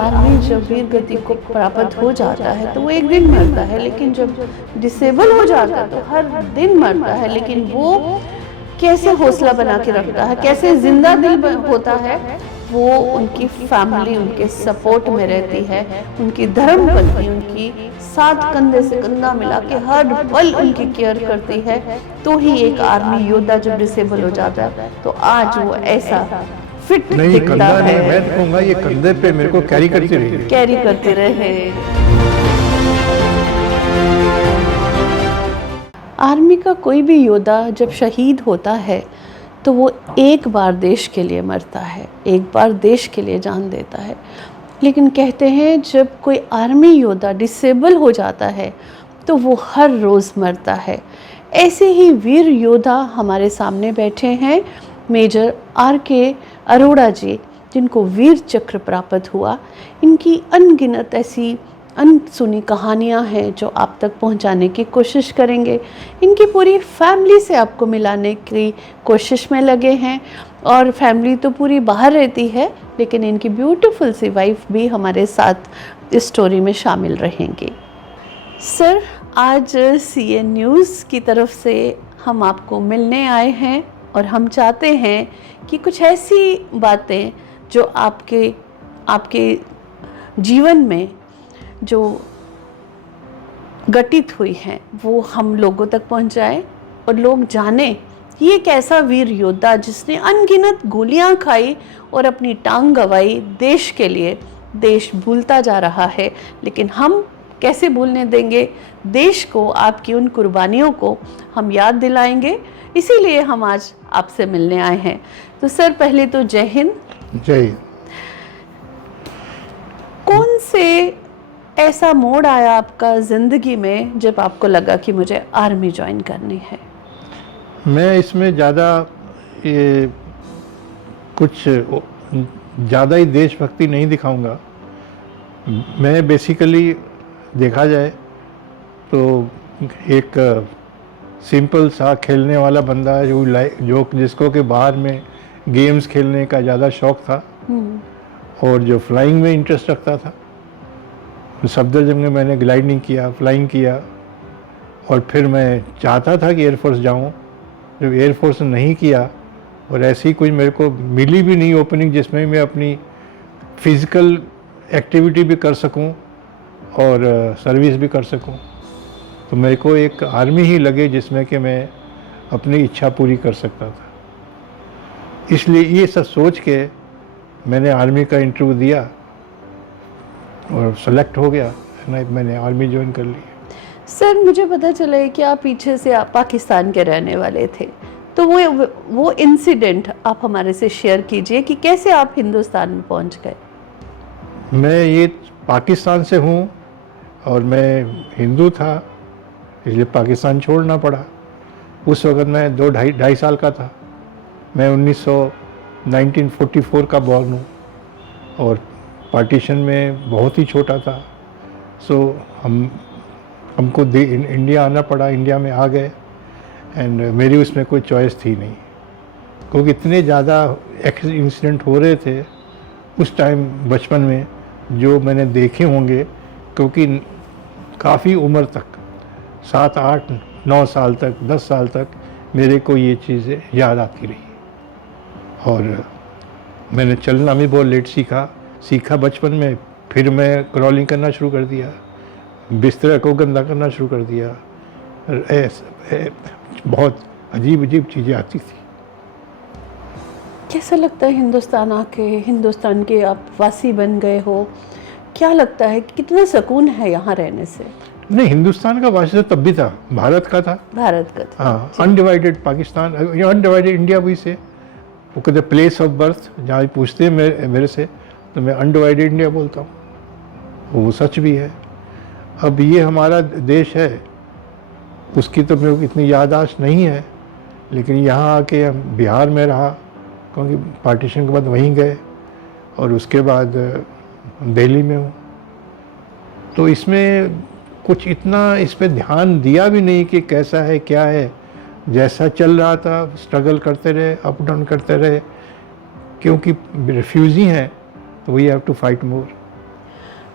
Army जब वीर गति को प्राप्त हो जाता है तो वो एक दिन मरता है, लेकिन जब डिसेबल हो जाता है तो हर दिन मरता है। लेकिन वो कैसे हौसला बना के रखता है, कैसे जिंदा दिल होता है, वो उनकी फैमिली उनके सपोर्ट में रहती है, उनकी धर्म पत्नी उनकी साथ कंधे से कंधा मिला के हर पल उनकी केयर करती है। तो ही एक आर्मी योद्धा जब डिसेबल हो जाता है तो आज वो ऐसा फिट नहीं, दिखता कंधा है। नहीं, मैं कहूँगा ये कंधे पे मेरे को कैरी करती रही। कैरी करते रहे। आर्मी का कोई भी योद्धा जब शहीद होता है तो वो एक बार देश के लिए मरता है, एक बार देश के लिए जान देता है। लेकिन कहते हैं जब कोई आर्मी योद्धा डिसेबल हो जाता है तो वो हर रोज़ मरता है। ऐसे ही वीर योद्धा हमारे सामने बैठे हैं, मेजर R.K. अरोड़ा जी, जिनको वीर चक्र प्राप्त हुआ। इनकी अनगिनत ऐसी अनसुनी कहानियाँ हैं जो आप तक पहुंचाने की कोशिश करेंगे। इनकी पूरी फैमिली से आपको मिलाने की कोशिश में लगे हैं, और फैमिली तो पूरी बाहर रहती है, लेकिन इनकी ब्यूटीफुल सी वाइफ भी हमारे साथ इस स्टोरी में शामिल रहेंगी। सर, आज CN न्यूज़ की तरफ से हम आपको मिलने आए हैं और हम चाहते हैं कि कुछ ऐसी बातें जो आपके जीवन में जो घटित हुई हैं वो हम लोगों तक पहुंचाएं और लोग जानें कि ये एक ऐसा वीर योद्धा जिसने अनगिनत गोलियां खाई और अपनी टांग गंवाई देश के लिए। देश भूलता जा रहा है, लेकिन हम कैसे भूलने देंगे देश को। आपकी उन कुर्बानियों को हम याद दिलाएंगे, इसीलिए हम आज आपसे मिलने आए हैं। तो सर, पहले तो जय हिंद। जय हिंद। कौन से ऐसा मोड़ आया आपका ज़िंदगी में जब आपको लगा कि मुझे आर्मी ज्वाइन करनी है? मैं इसमें ज़्यादा ये कुछ ज़्यादा ही देशभक्ति नहीं दिखाऊंगा। मैं बेसिकली देखा जाए तो एक सिंपल सा खेलने वाला बंदा है जो जिसको के बाहर में गेम्स खेलने का ज़्यादा शौक़ था और जो फ्लाइंग में इंटरेस्ट रखता था। सफदरजंग में मैंने ग्लाइडिंग किया, फ्लाइंग किया, और फिर मैं चाहता था कि एयरफोर्स जाऊं। जब एयरफोर्स नहीं किया और ऐसी कोई मेरे को मिली भी नहीं ओपनिंग जिसमें मैं अपनी फिज़िकल एक्टिविटी भी कर सकूं और सर्विस भी कर सकूं, तो मेरे को एक आर्मी ही लगे जिसमें कि मैं अपनी इच्छा पूरी कर सकता था। इसलिए ये सब सोच के मैंने आर्मी का इंटरव्यू दिया और सेलेक्ट हो गया। मैंने आर्मी ज्वाइन कर ली। सर, मुझे पता चला है कि आप पीछे से पाकिस्तान के रहने वाले थे, तो वो इंसिडेंट आप हमारे से शेयर कीजिए कि कैसे आप हिंदुस्तान में पहुंच गए। मैं ये पाकिस्तान से हूँ और मैं हिंदू था, इसलिए पाकिस्तान छोड़ना पड़ा। उस वक़्त मैं ढाई साल का था। मैं 1944 का बॉर्न हूँ और पार्टीशन में बहुत ही छोटा था। सो हमको इंडिया आना पड़ा। इंडिया में आ गए एंड मेरी उसमें कोई चॉइस थी नहीं, क्योंकि इतने ज़्यादा इंसिडेंट हो रहे थे उस टाइम बचपन में जो मैंने देखे होंगे, क्योंकि काफ़ी उम्र तक 7, 8, 9 साल तक, 10 साल तक मेरे को ये चीज़ें याद आती रही। और मैंने चलना भी बहुत लेट सीखा बचपन में। फिर मैं क्रॉलिंग करना शुरू कर दिया, बिस्तर को गंदा करना शुरू कर दिया। बहुत अजीब चीज़ें आती थी। कैसा लगता है हिंदुस्तान आके? हिंदुस्तान के आप वासी बन गए हो, क्या लगता है कि कितना सुकून है यहाँ रहने से? नहीं, हिंदुस्तान का वासी तो तब भी था, भारत का था। भारत का था, हाँ। अनडिवाइडेड पाकिस्तान, अनडिवाइडेड इंडिया वही से वो कहते प्लेस ऑफ बर्थ। जहाँ पूछते हैं मेरे से तो मैं अनडिवाइडेड इंडिया बोलता हूँ। वो सच भी है। अब ये हमारा देश है, उसकी तो मेरे को इतनी याददाश्त नहीं है, लेकिन यहाँ आके हम बिहार में रहा, क्योंकि पार्टीशन के बाद वहीं गए और उसके बाद दिल्ली में हूँ। तो इसमें कुछ इतना इस पे ध्यान दिया भी नहीं कि कैसा है क्या है। जैसा चल रहा था स्ट्रगल करते रहे, अप डाउन करते रहे, क्योंकि रिफ्यूजी हैं तो वी हैव टू फाइट मोर।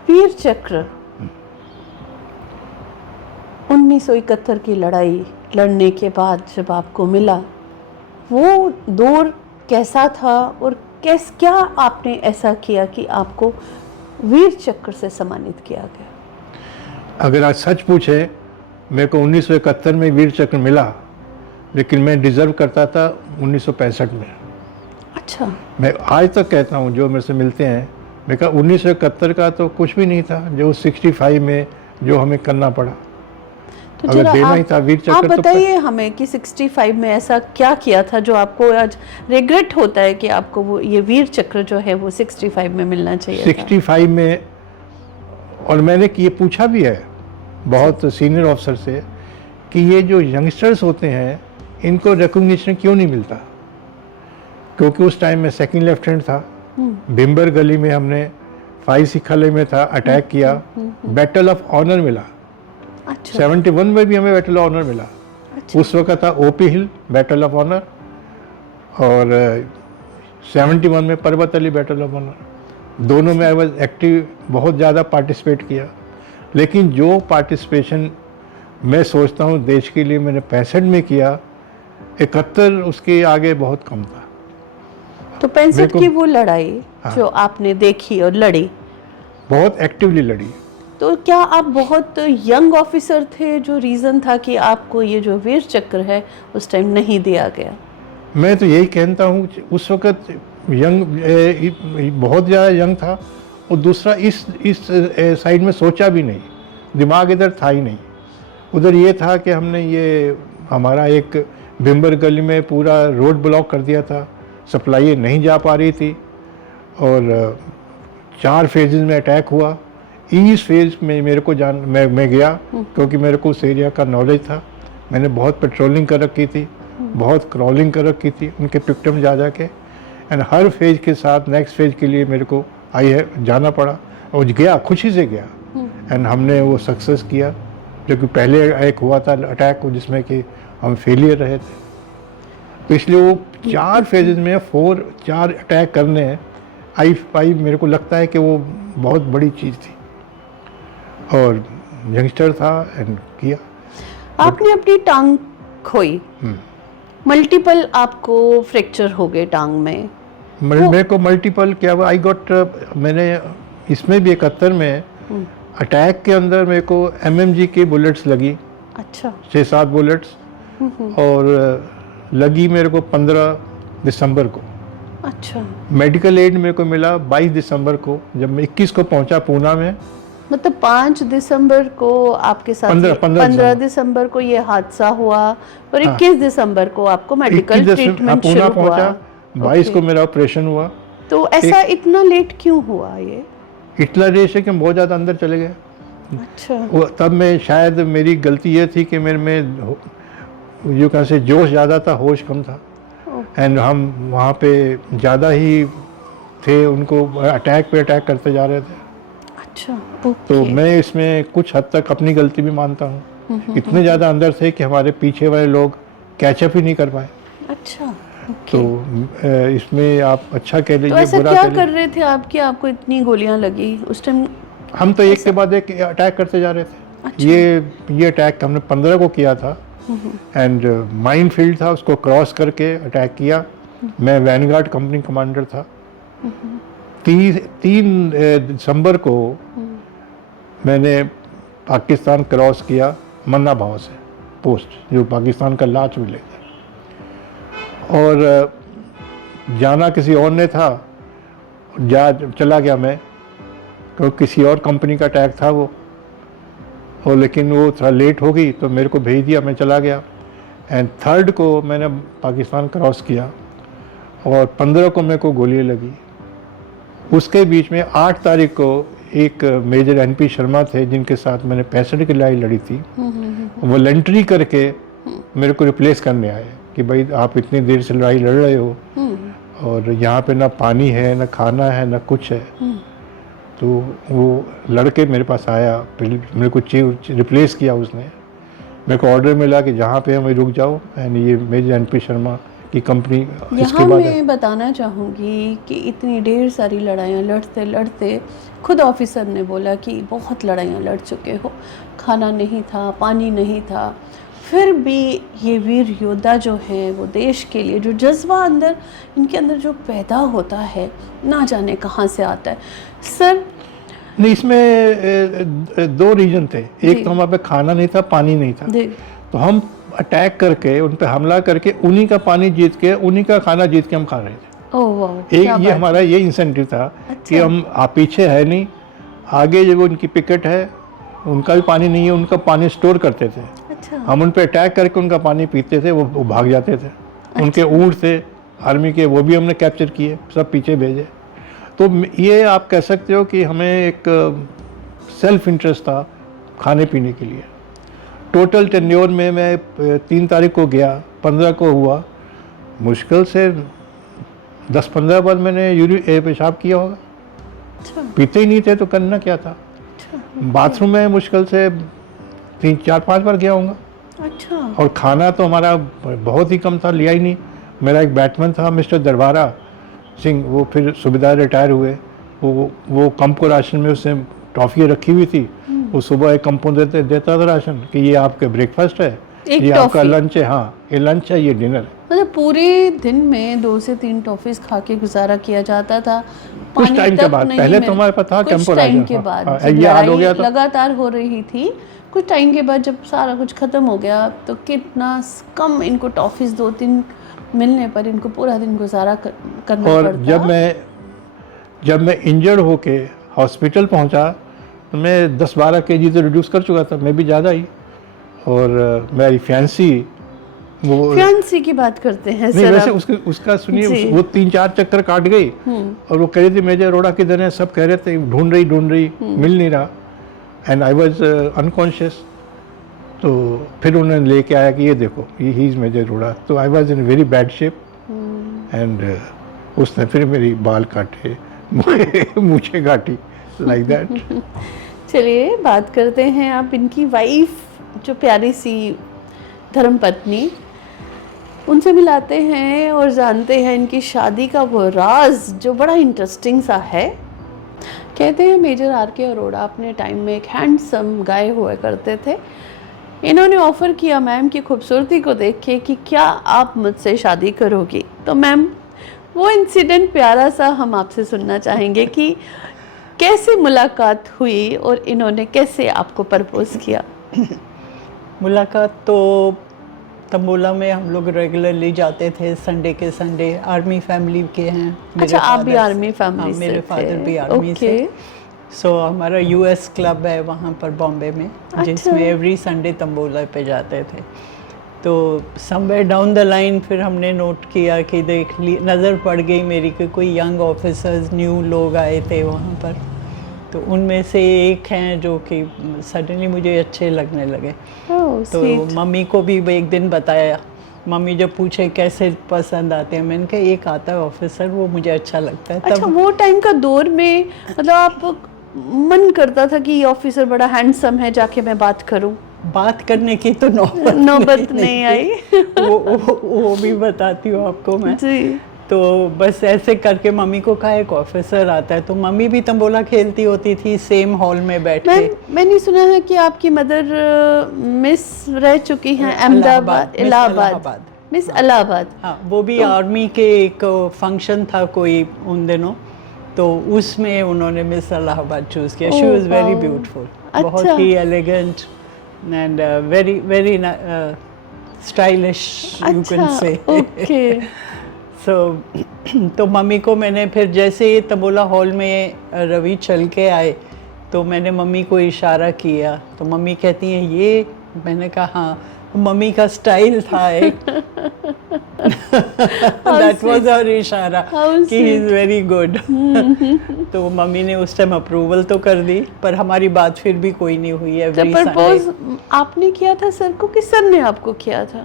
वीर चक्र 1971 की लड़ाई लड़ने के बाद जब आपको मिला, वो दौर कैसा था और क्या आपने ऐसा किया कि आपको वीर चक्र से सम्मानित किया गया? अगर आज सच पूछे, मेरे को 1971 में वीर चक्र मिला, लेकिन मैं डिज़र्व करता था 1965 में। अच्छा। मैं आज तक कहता हूँ, जो मेरे से मिलते हैं, मैं कहा 1971 का तो कुछ भी नहीं था जो 65 में जो हमें करना पड़ा। तो अगर देना ही था वीर आप चक्र तो बताइए हमें कि 65 में ऐसा क्या किया था जो आपको आज रिग्रेट होता है कि आपको वो ये वीर चक्र जो है वो 65 में मिलना चाहिए 65 में। और मैंने ये पूछा भी है बहुत सीनियर ऑफिसर से कि ये जो यंगस्टर्स होते हैं इनको रिकॉग्निशन क्यों नहीं मिलता, क्योंकि उस टाइम में सेकंड लेफ्टिनेंट था। भिम्बर गली में हमने फाई सिखाले में था, अटैक किया, बैटल ऑफ ऑनर मिला। अच्छा। 71 में भी हमें बैटल ऑफ ऑनर मिला। अच्छा। उस वक्त था OP hill battle of honour, और 71 में पर्वत अली बैटल ऑफ ऑनर। दोनों में आई वाज एक्टिव, बहुत ज़्यादा पार्टिसिपेट किया। लेकिन जो पार्टिसिपेशन मैं सोचता हूँ देश के लिए मैंने 65 में किया, 71 उसके आगे बहुत कम था। तो 65 की वो लड़ाई हाँ। जो आपने देखी और लड़ी, बहुत एक्टिवली लड़ी। तो क्या आप बहुत यंग ऑफिसर थे जो रीज़न था कि आपको ये जो वीर चक्र है उस टाइम नहीं दिया गया? मैं तो यही कहता हूँ, उस वक्त यंग, बहुत ज़्यादा यंग था, और दूसरा इस साइड में सोचा भी नहीं, दिमाग इधर था ही नहीं। उधर ये था कि हमने ये हमारा एक भिम्बर गली में पूरा रोड ब्लॉक कर दिया था, सप्लाई नहीं जा पा रही थी, और 4 फेजेस में अटैक हुआ। ईस्ट फेज में मेरे को मैं गया, क्योंकि मेरे को उस एरिया का नॉलेज था। मैंने बहुत पेट्रोलिंग कर रखी थी, बहुत क्रॉलिंग कर रखी थी उनके पिक्टम जा के, एंड हर फेज के साथ नेक्स्ट फेज के लिए मेरे को जाना पड़ा, और गया, खुशी से गया। एंड हमने वो सक्सेस किया, जो कि पहले एक हुआ था अटैक जिसमें कि हम फेलियर रहे थे। तो इसलिए वो 4 फेजेस में 4 अटैक करने हैं, आई मेरे को लगता है कि वो बहुत बड़ी चीज़ थी, और यंगस्टर था एंड किया। आपने अपनी टांग खोई, मल्टीपल आपको फ्रैक्चर हो गए टांग में। मेरे को मल्टीपल क्या हुआ, आई गॉट, मैंने इसमें भी 71 में अटैक के अंदर मेरे को MMG की बुलेट्स लगी। अच्छा। 6-7 बुलेट्स, और लगी मेरे को 15 दिसंबर को। अच्छा। मेडिकल एड मेरे को मिला 22 दिसंबर को, जब मैं 21 को पहुंचा पूना में। मतलब 5 दिसंबर को आपके साथ 15 दिसंबर को ये हादसा हुआ, और 21 दिसंबर को आपको मेडिकल ट्रीटमेंट शुरू हुआ। 22 को मेरा ऑपरेशन हुआ। तो ऐसा इतना लेट क्यों हुआ ये? इतना रेश है कि बहुत ज़्यादा अंदर चले गए। अच्छा। वो तब मैं, शायद मेरी गलती ये थी कि मेरे में जो कहा से जोश ज़्यादा था, होश कम था, एंड हम वहाँ पे ज़्यादा ही थे, उनको अटैक पे अटैक करते जा रहे थे। अच्छा। तो मैं इसमें कुछ हद तक अपनी गलती भी मानता हूँ। इतने ज़्यादा अंदर थे कि हमारे पीछे वाले लोग कैचअप ही नहीं कर पाए। अच्छा। तो इसमें आप अच्छा कह लीजिए, तो ऐसा बुरा क्या कह लीजिए। कर रहे थे आपकी, आपको इतनी गोलियां लगी उस टाइम? हम तो एक के बाद एक अटैक करते जा रहे थे। अच्छा। ये अटैक हमने 15 को किया था, एंड माइन फील्ड था, उसको क्रॉस करके अटैक किया। मैं वैनगार्ड कंपनी कमांडर था। 3 दिसंबर को मैंने पाकिस्तान क्रॉस किया, मन्ना भाव से पोस्ट, जो पाकिस्तान का लास्ट विलेज है, और जाना किसी और ने था, चला गया मैं, क्योंकि किसी और कंपनी का अटैक था वो, और लेकिन वो थोड़ा लेट हो गई तो मेरे को भेज दिया, मैं चला गया। एंड 3 को मैंने पाकिस्तान क्रॉस किया, और 15 को मेरे को गोलियाँ लगी। उसके बीच में 8 तारीख को एक मेजर NP शर्मा थे, जिनके साथ मैंने 65 की लड़ाई लड़ी थी, वॉलंटरी करके मेरे को रिप्लेस करने आए कि भाई आप इतनी देर से लड़ाई लड़ रहे हो, और यहाँ पे ना पानी है, ना खाना है, ना कुछ है। तो वो लड़के मेरे पास आया, फिर मेरे को रिप्लेस किया उसने। मेरे को ऑर्डर मिला कि जहाँ पे हमें रुक जाओ, एंड ये मेजर NP शर्मा की कंपनी इसके यहाँ बाद है। मैं बताना चाहूँगी कि इतनी ढेर सारी लड़ाइयाँ लड़ते लड़ते खुद ऑफिसर ने बोला कि बहुत लड़ाइयाँ लड़ चुके हो, खाना नहीं था, पानी नहीं था, फिर भी ये वीर योद्धा जो हैं वो देश के लिए जो जज्बा अंदर इनके अंदर जो पैदा होता है ना जाने कहाँ से आता है। सर नहीं, इसमें दो रीजन थे। एक तो हमारे पे खाना नहीं था, पानी नहीं था, तो हम अटैक करके उन पे हमला करके उन्हीं का पानी जीत के उन्हीं का खाना जीत के हम खा रहे थे। ओह वाह, एक ये हमारा ये इंसेंटिव था कि हम पीछे है नहीं, आगे जो उनकी पिकेट है उनका भी पानी नहीं है, उनका पानी स्टोर करते थे। अच्छा। हम उन पे अटैक करके उनका पानी पीते थे, वो भाग जाते थे। उनके ऊँट थे आर्मी के, वो भी हमने कैप्चर किए, सब पीछे भेजे। तो ये आप कह सकते हो कि हमें एक सेल्फ इंटरेस्ट था खाने पीने के लिए। टोटल टेन्योर में मैं 3 तारीख को गया, 15 को हुआ, मुश्किल से 10-15 बार मैंने पेशाब किया होगा। अच्छा। पीते ही नहीं थे तो करना क्या था। बाथरूम में मुश्किल से 3-4-5 बार गया होगा। अच्छा। और खाना तो हमारा बहुत ही कम था, लिया ही नहीं। मेरा एक बैटमैन था मिस्टर दरबारा सिंह, वो फिर सूबेदार रिटायर हुए। वो कंप को राशन में उसने टॉफ़ी रखी हुई थी, वो सुबह एक कंप देता था राशन कि ये आपके ब्रेकफास्ट है, ये आपका लंच है, हाँ ये लंच है, ये डिनर है। मतलब पूरे दिन में 2 से 3 टॉफीज खा के गुजारा किया जाता था। कुछ टाइम के बाद, पहले तो हमारे पास था कैंप टाइम के बाद ये हाल हो गया था। लगातार हो रही थी, कुछ टाइम के बाद जब सारा कुछ खत्म हो गया तो कितना कम इनको टॉफीज 2-3 मिलने पर इनको पूरा दिन गुजारा करना और पड़ता। जब मैं इंजर्ड होके हॉस्पिटल पहुंचा तो मैं 10-12 kg तो रिड्यूस कर चुका था, मैं भी ज़्यादा ही। और मेरी फियांसी की बात करते हैं नहीं, सर वैसे उसका सुनिए, वो 3-4 चक्कर काट गई और वो कह रही थी मेजर अरोड़ा किधर है, सब कह रहे थे ढूंढ रही मिल नहीं रहा, एंड आई वाज अनकॉन्शियस। तो फिर उन्होंने लेके आया कि ये देखो ही इज़ मेजर अरोड़ा। तो I was in very bad shape and उसने फिर मेरी बाल काटे, मुझे काटी, लाइक दैट। चलिए बात करते हैं आप इनकी वाइफ, जो प्यारी सी धर्मपत्नी, उनसे मिलाते हैं और जानते हैं इनकी शादी का वो राज जो बड़ा इंटरेस्टिंग सा है। कहते हैं मेजर R.K. अरोड़ा अपने टाइम में एक हैंडसम गाय हुआ करते थे। इन्होंने ऑफ़र किया मैम की खूबसूरती को देख के कि क्या आप मुझसे शादी करोगी। तो मैम वो इंसिडेंट प्यारा सा हम आपसे सुनना चाहेंगे कि कैसे मुलाकात हुई और इन्होंने कैसे आपको प्रपोज किया। मुलाकात तो तंबोला में हम लोग रेगुलरली जाते थे, संडे के संडे। आर्मी फैमिली के हैं। अच्छा, आप भी आर्मी फैमिली से? मेरे फादर भी आर्मी से। सो हमारा US क्लब है वहाँ पर बॉम्बे में, जिसमें एवरी संडे तंबोला पे जाते थे। तो समवेयर डाउन द लाइन फिर हमने नोट किया कि नज़र पड़ गई मेरी कि कोई यंग ऑफिसर्स न्यू लोग आए थे वहाँ पर। तो उनमें से एक हैं जो कि सडनली मुझे अच्छे लगने लगे। तो मम्मी को भी एक दिन बताया। मम्मी जब पूछे कैसे पसंद आते हैं, मैंने कहा एक आता है ऑफिसर, वो मुझे अच्छा लगता है। अच्छा, वो टाइम का दौर में मतलब आप मन करता था कि ये ऑफिसर बड़ा हैंडसम है, जाके मैं बात करूं? बात करने की तो नौबत नहीं आई। वो भी बताती हूँ आपको मैं जी। तो बस ऐसे करके मम्मी को कहा एक ऑफिसर आता है, तो मम्मी भी तंबोला खेलती होती थी सेम हॉल में बैठ के। मैंने सुना है कि आपकी मदर मिस रह चुकी हैं अहमदाबाद, इलाहाबाद, मिस इलाहाबाद। हाँ, वो भी आर्मी के एक फंक्शन था कोई उन दिनों, तो उसमें उन्होंने मिस इलाहाबाद चूज़ किया। शी वाज वेरी ब्यूटीफुल, बहुत ही elegant and very very stylish, you can say. Okay. तो मम्मी को मैंने फिर जैसे ही तंबोला हॉल में रवि चल के आए तो मैंने मम्मी को इशारा किया, तो मम्मी कहती हैं ये, मैंने कहा हाँ। मम्मी का स्टाइल था एक दैट वाज हर इशारा कि ही इज़ वेरी गुड। तो मम्मी ने उस टाइम अप्रूवल तो कर दी, पर हमारी बात फिर भी कोई नहीं हुई है। प्रपोज आपने किया था सर को कि सर ने आपको किया था?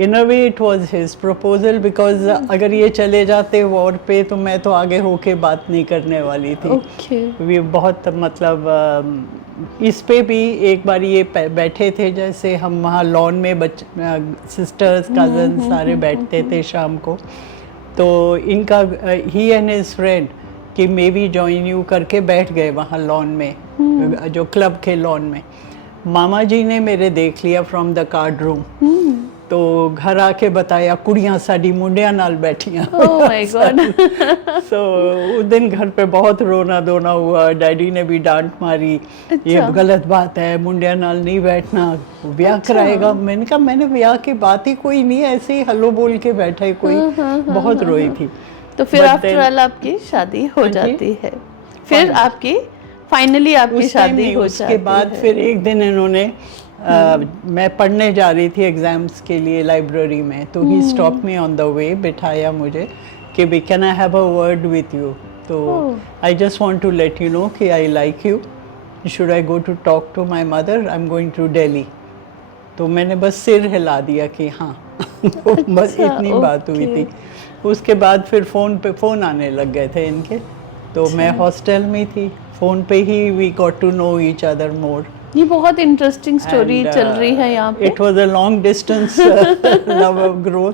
In a way it was his proposal, because अगर ये चले जाते वॉर पे तो मैं तो आगे होके बात नहीं करने वाली थी। ओके वे बहुत मतलब इस पे भी एक बार ये बैठे थे, जैसे हम वहाँ लॉन में सिस्टर्स कजन सारे बैठते थे शाम को, तो इनका ही एंड हिज फ्रेंड कि मे बी जॉइन यू करके बैठ गए वहाँ लॉन में, जो क्लब के लॉन में। मामा जी ने मेरे देख लिया फ्रॉम द कार्ड रूम, तो घर आके बताया कुड़ियां साडी मुंडिया नाल बैठियां। Oh my God. सो उस दिन घर पे बहुत रोना धोना हुआ, डैडी ने भी डांट मारी, ये अच्छा। गलत बात है, मुंडिया नाल नहीं बैठना, ब्याह कराएगा। मैंने कहा मैंने ब्याह की बात ही कोई नहीं, ऐसे ही हल्लो बोल के बैठा है कोई। बहुत रोई थी। तो फिर But आफ्टर then- ऑल आपकी शादी हो हाँ जी। जाती है, फिर आपकी फाइनली आपकी उस टाइम शादी नहीं, हो उसके जाती बाद है। फिर एक दिन इन्होंने मैं पढ़ने जा रही थी एग्जाम्स के लिए लाइब्रेरी में, तो he stop me on the way, बिठाया मुझे कि we can I have a word with you, तो I just want to let you know कि I like you, should I go to talk to my mother, I am going to Delhi. तो मैंने बस सिर हिला दिया कि हाँ। तो बस अच्छा, इतनी बात हुई ओके। थी। उसके बाद फिर फ़ोन आने लग गए थे इनके, तो मैं हॉस्टल में थी, फ़ोन पे ही we got to know each other more. ये बहुत इंटरेस्टिंग स्टोरी चल रही है यहाँ पे। It was a long distance love growth.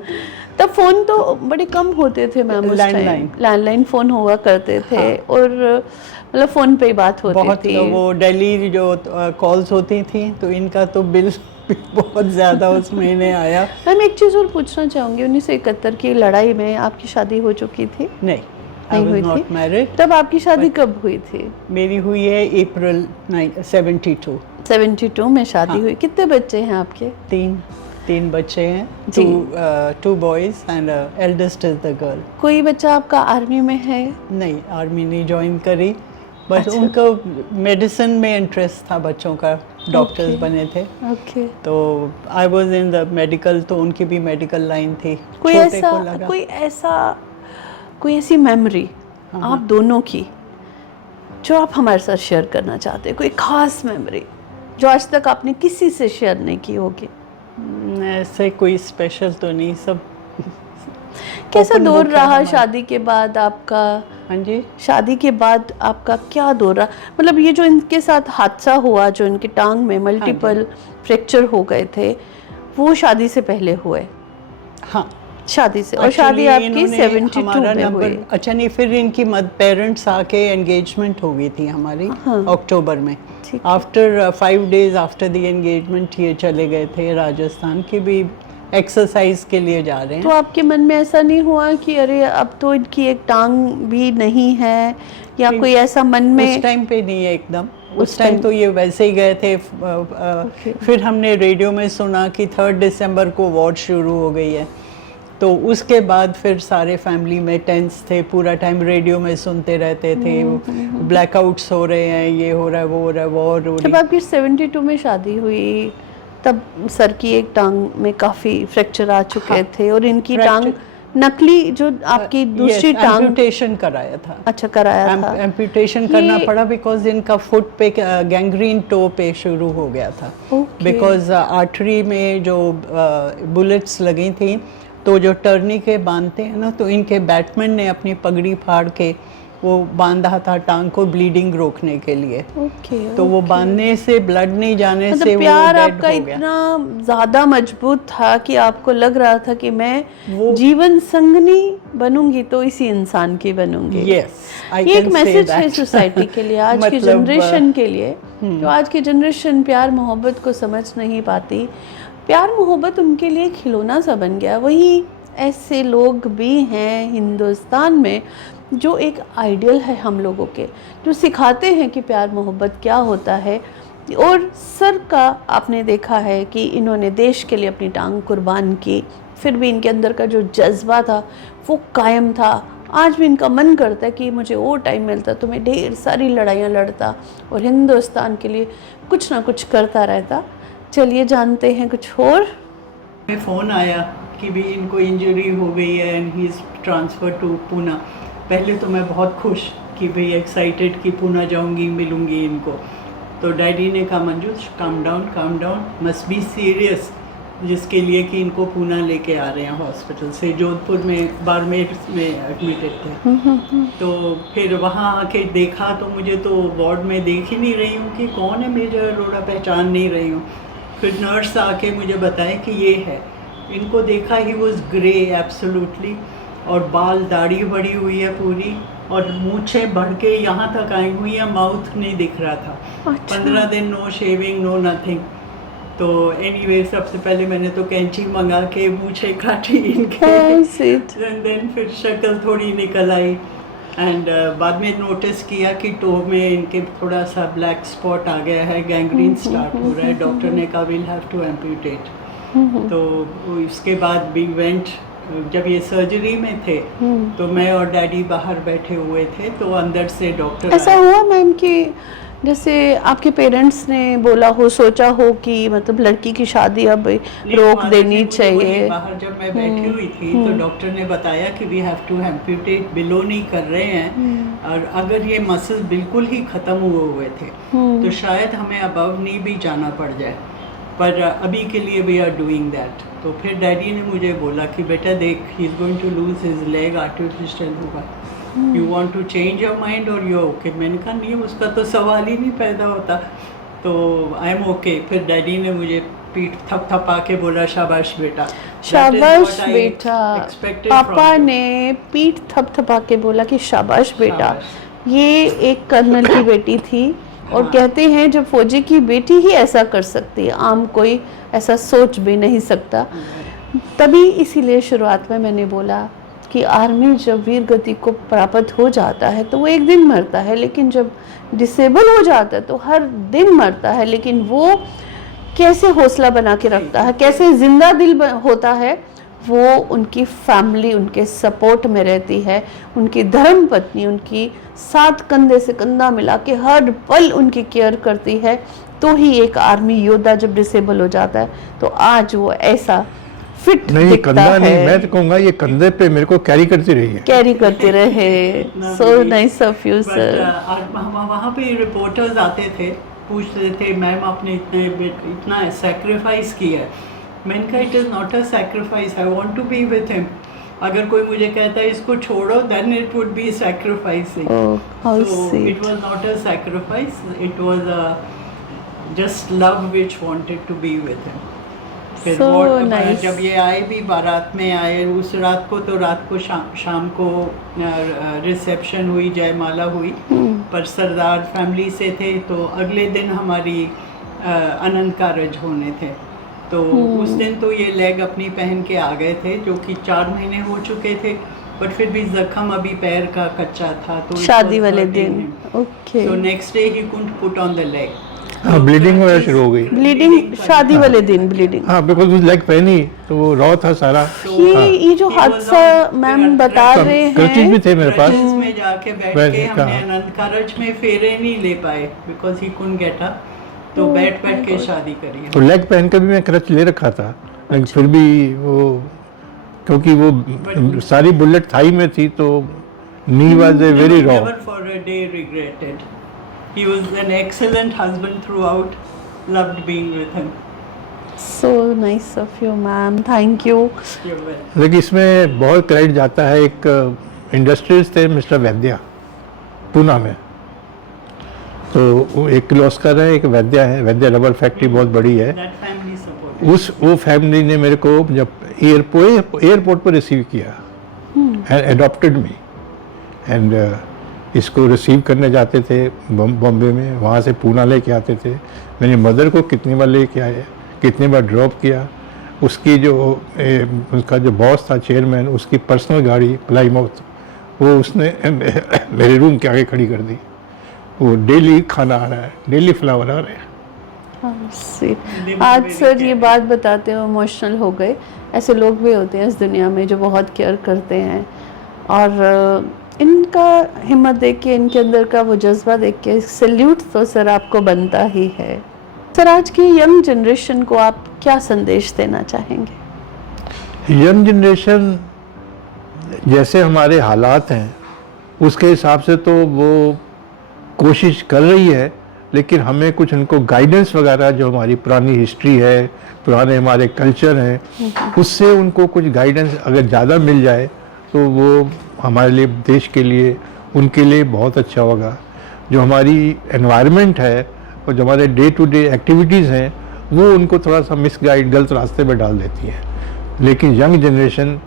तब फोन तो बड़े कम होते थे मैम उस टाइम, लैंडलाइन। लैंडलाइन फोन हुआ करते थे और मतलब फोन पे ही बात होती बहुत थी। वो दिल्ली जो कॉल्स होती थी, तो इनका तो बिल भी बहुत ज़्यादा उस महीने आया। मैम एक चीज़ और पूछना चाहूँगी, 1971 की लड़ाई में आपकी शादी हो चुकी थी? नहीं, आई नहीं वाज हुई नॉट थी? मैरिड। तब आपकी शादी कब हुई थी? मेरी हुई है अप्रैल 72। 72 में शादी हाँ। हुई। कितने बच्चे हैं आपके? तीन बच्चे हैं, जी। Two boys and eldest is the girl. कोई बच्चा आपका आर्मी में है? नहीं, आर्मी नहीं ज्वाइन करी, बस अच्छा। उनको मेडिसिन में इंटरेस्ट था, बच्चों का डॉक्टर्स Okay. बने थे, ओके। तो I was in the medical, तो उनकी भी मेडिकल लाइन थी। कोई छोटे ऐसा को लगा। कोई ऐसी मेमोरी हाँ, आप दोनों की जो आप हमारे साथ शेयर करना चाहते हैं, कोई खास मेमोरी जो आज तक आपने किसी से शेयर नहीं की होगी? ऐसे कोई स्पेशल तो नहीं, सब कैसा open दौर book है रहा हमारा। शादी के बाद आपका? हाँ जी। शादी के बाद आपका क्या दौर रहा? मतलब ये जो इनके साथ हादसा हुआ, जो इनकी टांग में मल्टीपल फ्रैक्चर हो गए थे, वो शादी से पहले हुए? हाँ, शादी से, और Actually, शादी आपकी इन्होंने 72 हमारा में हुई? अच्छा नहीं, फिर इनकी पेरेंट्स आके एंगेजमेंट हो गई थी हमारी अक्टूबर में। ठीक after 5 days after the engagement ये चले गए थे राजस्थान, की भी एक्सरसाइज के लिए जा रहे तो हैं। आपके मन में ऐसा नहीं हुआ कि अरे अब तो इनकी एक टांग भी नहीं है, या नहीं, कोई ऐसा मन में? उस टाइम पे नहीं है एकदम, उस उस टाइम time- तो ये वैसे ही गए थे। Okay. फिर हमने रेडियो में सुना कि 3 दिसंबर को वॉर शुरू हो गई है, तो उसके बाद फिर सारे फैमिली में टेंस थे, पूरा टाइम रेडियो में सुनते रहते थे, ब्लैकआउट्स हो रहे हैं, ये हो रहा है, वो हो रहा है, वॉर हो रही जब आपकी 72 में शादी हुई तब सर की एक टांग में काफी फ्रैक्चर आ चुके हाँ, थे, और इनकी fracture- टांग नकली जो आपकी दूसरी टांग, एम्पुटेशन कराया था। अच्छा कराया था? एम्पुटेशन करना ये- पड़ा बिकॉज इनका फुट पे गैंग्रीन टो पे शुरू हो गया था, Okay. बिकॉज आर्टरी में जो बुलेट्स लगी थी, तो जो टर्नी के बांधते हैं ना, तो इनके बैटमैन ने अपनी पगड़ी फाड़ के वो बांधा था टांग को, ब्लीडिंग रोकने के लिए। ओके। तो वो बांधने से ब्लड नहीं जाने से मतलब वो प्यार डेड आपका हो गया। इतना ज्यादा मजबूत था कि आपको लग रहा था कि मैं वो- जीवन संगनी बनूंगी तो इसी इंसान की बनूंगी। Yes, I ये एक can say मैसेज है that. सोसाइटी के लिए, आज की मतलब, जनरेशन के लिए, जो आज की जनरेशन प्यार मोहब्बत को समझ नहीं पाती। प्यार मोहब्बत उनके लिए खिलौना सा बन गया। वही ऐसे लोग भी हैं हिंदुस्तान में जो एक आइडियल है हम लोगों के, जो सिखाते हैं कि प्यार मोहब्बत क्या होता है। और सर का आपने देखा है कि इन्होंने देश के लिए अपनी टांग कुर्बान की, फिर भी इनके अंदर का जो जज्बा था वो कायम था। आज भी इनका मन करता है कि मुझे वो टाइम मिलता तो मैं ढेर सारी लड़ाइयाँ लड़ता और हिंदुस्तान के लिए कुछ ना कुछ करता रहता। चलिए जानते हैं कुछ और। फ़ोन आया कि भी इनको इंजरी हो गई है and he is transfer to Poona. पहले तो मैं बहुत खुश कि भाई एक्साइटेड कि पूना जाऊंगी, मिलूंगी इनको। तो डैडी ने कहा Manju calm down, must be serious, जिसके लिए कि इनको पूना लेके आ रहे हैं हॉस्पिटल से, जोधपुर में बाड़मेर में एडमिटेड थे। तो फिर वहाँ आके देखा तो मुझे तो वार्ड में देख ही नहीं रही हूँ कि कौन है मेजर अरोड़ा, पहचान नहीं रही हूँ। फिर नर्स आके मुझे बताया कि ये है। इनको देखा, ही वॉज ग्रे एब्सोल्युटली, और बाल दाढ़ी बढ़ी हुई है पूरी, और मूछें बढ़ के यहाँ तक आई हुई है, माउथ नहीं दिख रहा था। अच्छा। 15 दिन नो शेविंग, नो नथिंग। तो एनीवे सबसे पहले मैंने तो कैंची मंगा के मूछें काटी इनके, एंड देन फिर शक्ल थोड़ी निकल आई। एंड बाद में नोटिस किया कि टो में इनके थोड़ा सा ब्लैक स्पॉट आ गया है, गैंग्रीन स्टार्ट हो रहा है। डॉक्टर ने कहा विल हैव टू एम्प्यूटेट। तो इसके बाद वी वेंट, जब ये सर्जरी में थे तो मैं और डैडी बाहर बैठे हुए थे, तो अंदर से डॉक्टर ऐसा हुआ मैम कि जैसे आपके पेरेंट्स ने बोला हो, सोचा हो कि मतलब लड़की की शादी अब रोक देनी चाहिए? बाहर जब मैं बैठी हुई थी तो डॉक्टर ने बताया कि we have to amputate, below नहीं कर रहे हैं, और अगर ये मसल बिल्कुल ही ख़त्म हुए थे तो शायद हमें अबव नी भी जाना पड़ जाए, पर अभी के लिए वी आर डूइंग दैट। तो फिर डैडी ने मुझे बोला कि बेटा देख, he is going to lose his leg, artificial होगा, you want to change your mind और यू ओके। मैंने कहा नहीं, उसका तो सवाल ही नहीं पैदा होता, तो आई एम ओके। फिर डैडी ने मुझे पीठ थपथपा के बोला शाबाश बेटा, शाबाश बेटा। पापा ने पीठ थपथपा के बोला कि शाबाश बेटा। ये एक कर्नल की बेटी थी, और कहते हैं जब फौजी की बेटी ही ऐसा कर सकती है, आम कोई ऐसा सोच भी नहीं सकता। तभी इसीलिए शुरुआत में मैंने बोला कि आर्मी जब वीर गति को प्राप्त हो जाता है तो वो एक दिन मरता है, लेकिन जब डिसेबल हो जाता है तो हर दिन मरता है। लेकिन वो कैसे हौसला बना के रखता है, कैसे जिंदा दिल होता है, वो उनकी फैमिली उनके सपोर्ट में रहती है, उनकी धर्म पत्नी उनकी साथ कंधे से कंधा मिला के हर पल उनकी केयर करती है। तो ही एक आर्मी योद्धा जब डिसेबल हो जाता है तो आज वो ऐसा फिट नहीं, कंधा नहीं, मैं तो कहूँगा ये कंधे पे मेरे को कैरी करती रही है, कैरी करते रहे। So nice of you sir. वहाँ पे रिपोर्टर्स आते थे, पूछते थे मैम आपने इतना सेक्रीफाइस किया है। मैंने कहा it is not a sacrifice, I want to be with him. अगर कोई मुझे कहता है इसको छोड़ो, then it would be sacrificing. So it was not a sacrifice, it was just love which wanted to be with him. फिर जब ये आए भी, बारात में आए उस रात को, तो रात को शाम को रिसेप्शन हुई, जयमाला हुई, पर सरदार फैमिली से थे, तो अगले दिन हमारी अनंत कारज होने थे। तो उस दिन तो ये लेग अपनी पहन के आ गए थे, जो कि 4 महीने हो चुके थे, बट फिर भी जख्म अभी पैर का कच्चा था। तो शादी वाले दिन ओके, तो next day he couldn't put on the leg. हाँ, ब्लीडिंग वगैरह शुरू हो गई। ब्लीडिंग शादी वाले दिन ब्लीडिंग। हाँ, बिकॉज उस लेग पहनी तो वो रॉ था सारा। ये जो हादसा मैम बता रहे हैं, क्रचेस भी थे मेरे पास। क्रचेस में जाके बैठ के हमने अनंत कारज में फेरे नहीं ले पाए, because he couldn't get up, तो बैठ के शादी करी। तो लेग पहन के भी मैं क्रच ले रखा था, लेकिन फिर भी वो, क्योंकि वो सारी बुलेट थाई में थी, तो knee was a very raw. Never for a day regretted. He was an excellent husband throughout. Loved being with him. So nice of you, ma'am. Thank you. You're welcome. लेकिन इसमें बहुत credit जाता है, एक industries थे mister वैद्या, पूना में, तो वो एक किर्लोस्कर है, एक वैद्या है, वैद्या रबर फैक्ट्री बहुत बड़ी है। That family support. वो फैमिली ने मेरे को जब एयरपोर्ट पर रिसीव किया, एंड अडॉप्टेड मी, एंड इसको रिसीव करने जाते थे बॉम्बे में, वहाँ से पूना लेके आते थे। मेरी मदर को कितनी बार लेके आए, कितनी बार ड्रॉप किया। उसकी जो उसका जो बॉस था, चेयरमैन, उसकी पर्सनल गाड़ी प्लाईमाउथ, वो उसने मेरे रूम के आगे खड़ी कर दी। वो डेली खाना आ रहा है, डेली फ्लावर आ रहे हैं। आज सर ये बात बताते हुए इमोशनल हो गए। ऐसे लोग भी होते हैं इस दुनिया में जो बहुत केयर करते हैं, और इनका हिम्मत देख के, इनके अंदर का वो जज्बा देख के सैल्यूट तो सर आपको बनता ही है। सर आज की यंग जनरेशन को आप क्या संदेश देना चाहेंगे? यंग जनरेशन जैसे हमारे हालात हैं उसके हिसाब से तो वो कोशिश कर रही है, लेकिन हमें कुछ उनको गाइडेंस वगैरह, जो हमारी पुरानी हिस्ट्री है, पुराने हमारे कल्चर हैं, उससे उनको कुछ गाइडेंस अगर ज़्यादा मिल जाए तो वो हमारे लिए, देश के लिए, उनके लिए बहुत अच्छा होगा। जो हमारी एनवायरनमेंट है और जो हमारे डे टू डे एक्टिविटीज़ हैं, वो उनको थोड़ा सा मिसगाइड, गलत रास्ते में डाल देती है। लेकिन यंग जनरेशन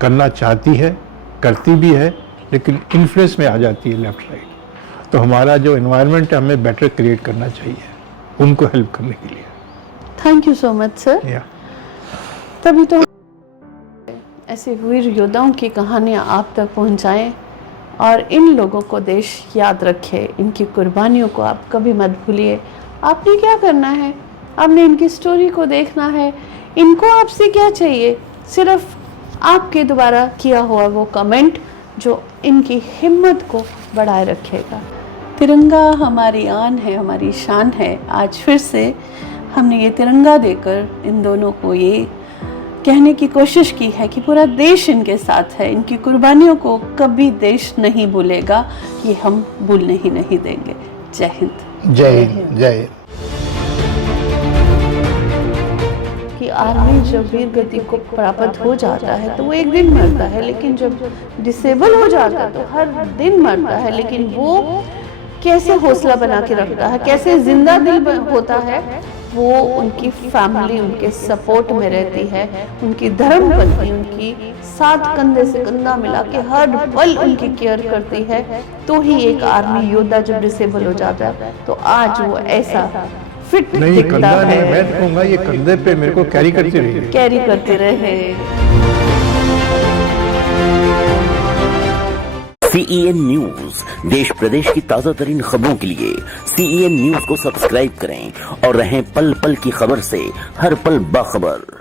करना चाहती है, करती भी है, लेकिन इन्फ्लुएंस में आ जाती है लेफ्ट राइट। तो हमारा जो एनवायरनमेंट है हमें बेटर क्रिएट करना चाहिए उनको हेल्प करने के लिए। Thank you so much sir. या तभी तो ऐसे वीर योद्धाओं की कहानियाँ आप तक पहुँचाएँ और इन लोगों को देश याद रखे, इनकी कुर्बानियों को आप कभी मत भूलिए। आपने क्या करना है, आपने इनकी स्टोरी को देखना है। इनको आपसे क्या चाहिए, सिर्फ आपके द्वारा किया हुआ वो कमेंट जो इनकी हिम्मत को बढ़ाए रखेगा। तिरंगा हमारी आन है, हमारी शान है। आज फिर से हमने ये तिरंगा देकर इन दोनों को ये कहने की कोशिश की है कि पूरा देश इनके साथ है। इनकी कुर्बानियों को कभी देश नहीं भूलेगा, ये हम भूलने ही नहीं देंगे। जय हिंद। जय हिंद। जय हिंद। कि आर्मी जब वीर गति को प्राप्त हो जाता है तो वो एक दिन मरता है, लेकिन जब डिसेबल हो जाता है तो हर दिन मरता है। लेकिन वो कैसे हौसला बना के रखता है, कैसे जिंदा दिल होता है, वो उनकी फैमिली उनके सपोर्ट में रहती है, उनकी धर्म पत्नी उनकी साथ कंधे से कंधा मिला के हर पल उनकी केयर करती है। तो ही एक आर्मी योद्धा जब डिसेबल हो जाता है तो आज वो ऐसा फिट नहीं, दिखता कंधा नहीं, है। मैं कहूँगा ये कंधे पे मेरे को कैरी करती रही। कैरी करते रहे। CEN न्यूज, देश प्रदेश की ताजा तरीन खबरों के लिए CEN न्यूज को सब्सक्राइब करें और रहें पल पल की खबर से हर पल बाखबर।